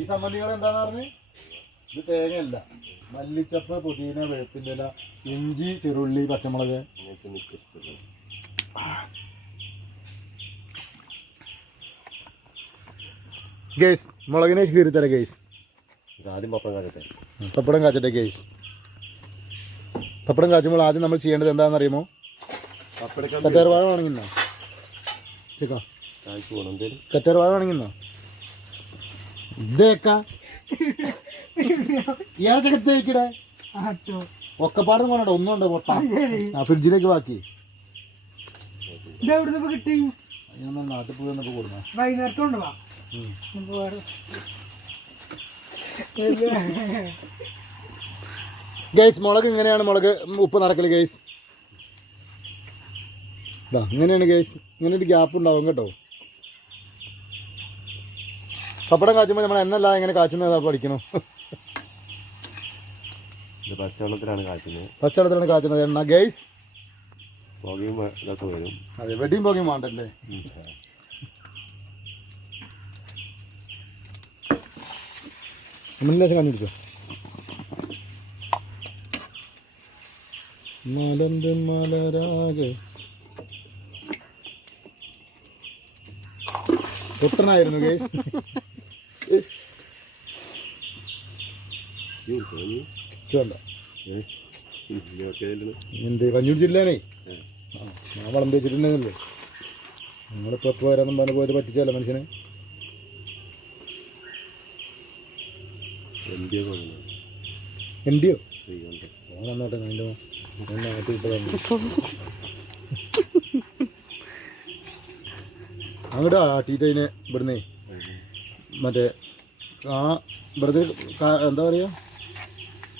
ഈ സംബന്ധികൾ എന്താന്ന് പറഞ്ഞ്? ഇത് തേങ്ങയല്ല. മല്ലിച്ചപ്പ് പുതിന വേപ്പിന്റെ ഇല ഇഞ്ചി ചെറുള്ളി പച്ചമുളക്. ഗേസ് മുളകിനെ കീറിത്തര ഗേസ്. ആദ്യം പപ്പടം കാച്ചട്ടെ. പപ്പടം കാച്ചട്ടെ ഗേസ്. പപ്പടം കാച്ചുമ്പോൾ ആദ്യം നമ്മൾ ചെയ്യേണ്ടത് എന്താണെന്ന് അറിയുമോ കറ്റാർ കറ്റാർവാഴ വേണമെങ്കിന്നോ ചേക്കാ. കറ്റാർ വാഴ കറ്റാർവാഴ വേണമെങ്കിന്നോ ഇതേക്ക? ഇയാളെ ചകത്തേക്കിടെ ആട്ടോ. ഒക്കപ്പാടും കൊണ്ടോ ഒന്നും ഉണ്ടോ പൊട്ട. ആ ഫ്രിഡ്ജിലേക്ക് ബാക്കി. കിട്ടി? ഞാൻ നാട്ടിൽ പോയി വന്നപ്പോ കൊടുന്ന. വൈകുന്നേരത്ത് വേറെ ഗൈസ് മുളക് ഇങ്ങനെയാണ്. മുളക് ഉപ്പ് നടക്കൽ ഗൈസ്. ഇതാ ഇങ്ങനെയാണ് ഗൈസ്. ഇങ്ങനെ ഒരു ഗ്യാപ്പ് ഉണ്ടാവും കേട്ടോ. പപ്പടം കാച്ചുമ്പോൾ നമ്മൾ എണ്ണല്ല എങ്ങനെ കാച്ചുന്നത് പഠിക്കണം. ഇത് പച്ചവെള്ളത്തിലാണ് കാച്ചുന്നത്. പച്ചവെള്ളത്തിലാണ് കാച്ചുന്നത്. എണ്ണ ഗൈസ് പുകയും വ- ഇതൊക്കെ വരും. അതെ വെടിയും പോകിയും വേണ്ടല്ലേ? മുന്നിലേശം കണ്ടുപിടിച്ചോ പിടിച്ചോ മലന്ത് മലരാകെ. പൊട്ടനായിരുന്നു ഗൈസ് ഈ തോന്നി വേണ്ട ഏ? ഇതിലൊക്കെ ഇതിൽ എന്ത് കഞ്ഞൂർ. ആ ഞാൻ വളം വെച്ചിട്ടുണ്ടെങ്കിലേ. നിങ്ങളിപ്പോൾ എപ്പോൾ വരാമെന്നും പറഞ്ഞ് പോയത് പറ്റിച്ചല്ല മനുഷ്യന്? വന്നു. എന്തിയോ ചെയ്യുന്നുണ്ട് ഓൻ വന്നോട്ടെ അതിന്റെ നാട്ടിൽ ഇട്ടതാണ് അങ്ങോട്ട് ആട്ടിയിട്ട് അതിനെ ഇവിടുന്ന്. മറ്റേ ആ ഇവിടുത്തെ എന്താ പറയുക?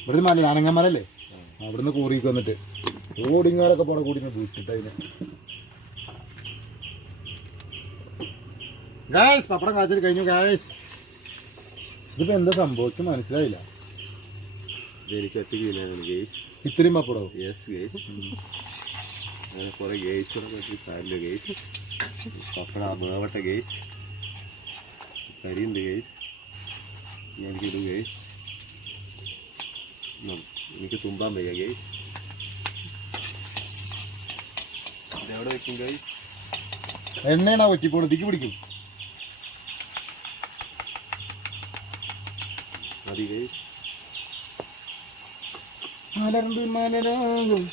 ഇവിടെ ഒരു മല ആനങ്ങന്മാരല്ലേ? അവിടുന്ന് കൂറിക്ക് വന്നിട്ട്. ഓടിങ്ങാരൊക്കെ പോണ കൂടി വീട്ടിട്ട് അതിനെ. ഗായസ് പപ്പടം കാച്ചിട്ട് കഴിഞ്ഞു ഗായസ് ഇതിപ്പോ എന്താ സംഭവിച്ചു മനസ്സിലായില്ല. ഗേസ് ഇത്രയും പപ്പടോ. യെസ് ഗേസ് അങ്ങനെ കുറേ പപ്പട ഗേസ് കരിയുണ്ട് ഗേസ് എനിക്കിത് ഗേസ് എനിക്ക് തുമ്പാൻ വയ്യ ഗേസ്. ഇതെവിടെ വെക്കും ഗേസ്? എണ്ണയാണ് ഒറ്റിപ്പോണ് തിക്ക് പിടിക്കും. മതി ഗേസ്. മലർന്ന് മലരാകും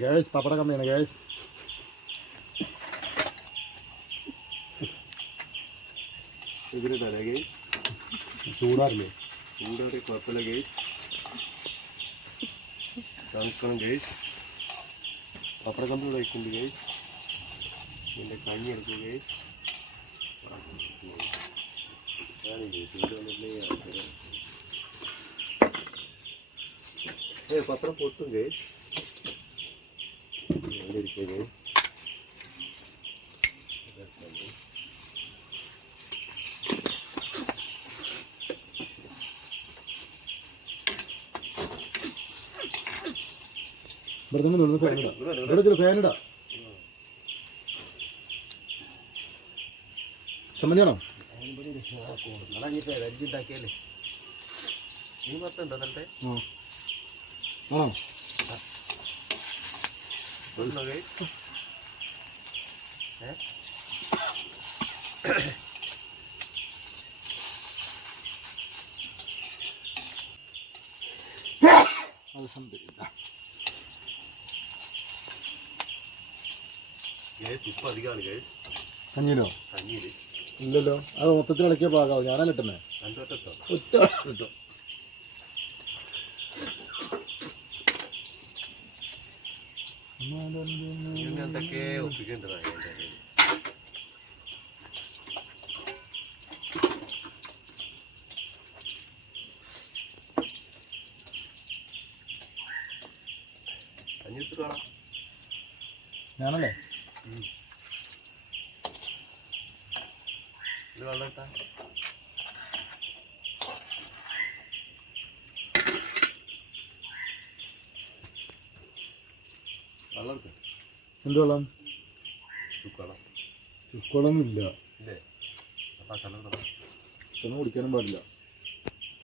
ഗേസ് പപ്പട കമ്മിയാണ് ഗേസ്. ഇതിന് തരാം ഗേസ് ചൂടാറില്ലേ ചൂടോടെ കുഴപ്പമില്ല ഗേസ് തണുക്കണം ഗേസ് പപ്പടക്കമ്പി ഇവിടെ വയ്ക്കുന്നുണ്ട് ഗേസ് എന്റെ കഞ്ഞി എടുക്കും ഗേസ് ഏ പപ്പടം പൊട്ടും ഗേസ് ഇവിടെ ഇരിക്കുക ഗേസ് ഇവിടെ തന്നെ നിന്ന് ഫാനിടാ ഇവിടെ ചില ഫാനിടാ ചമ്മന്തിയാണോ ആണോ ഏ അൽഹംദുലില്ലാ. അധികമാണ് കഞ്ഞിയിലോ? കഞ്ഞിയിൽ ഇല്ലല്ലോ. അത് മൊത്തത്തിൽ ഇളക്കിയ പാകാവും. ഞാനല്ല ഇട്ടുന്നേ രണ്ടു വട്ടത്തോ ഒറ്റ കിട്ടും. എന്തൊക്കെ ഒപ്പിക്കേണ്ടതാണ് ഞാനല്ലേ? ഇത് വെള്ളം ഇട്ടാ. വെള്ളം എന്ത് വെള്ളം? ചുക്കണം ചുക്കുവെള്ളമൊന്നും ഇല്ല ഇല്ലേ? അപ്പം ആ കലർ ചെന്ന് കുടിക്കാനും പാടില്ല.